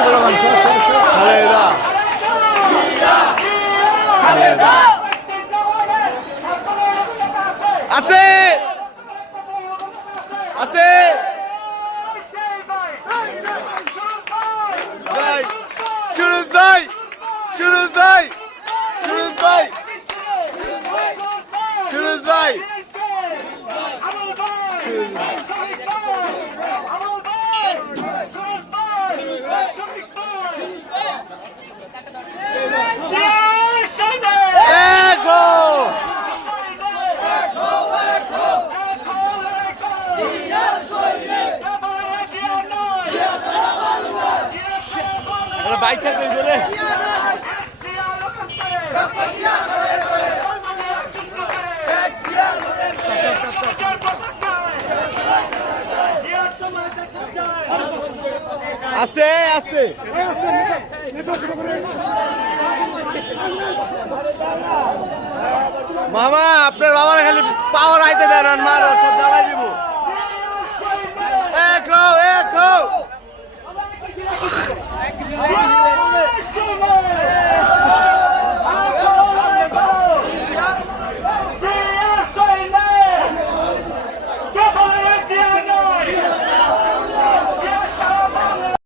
খালেদা খালেদা আছে আছে ভাই সুরজ ভাই সুরজ ভাই সুরজ ভাই সুরজ ভাই বাইক থাকবে চলে আস্তে আস্তে মামা আপনার বাবার খালি পাওয়ার আইতে দেন মাল সব জ্বালাই দিব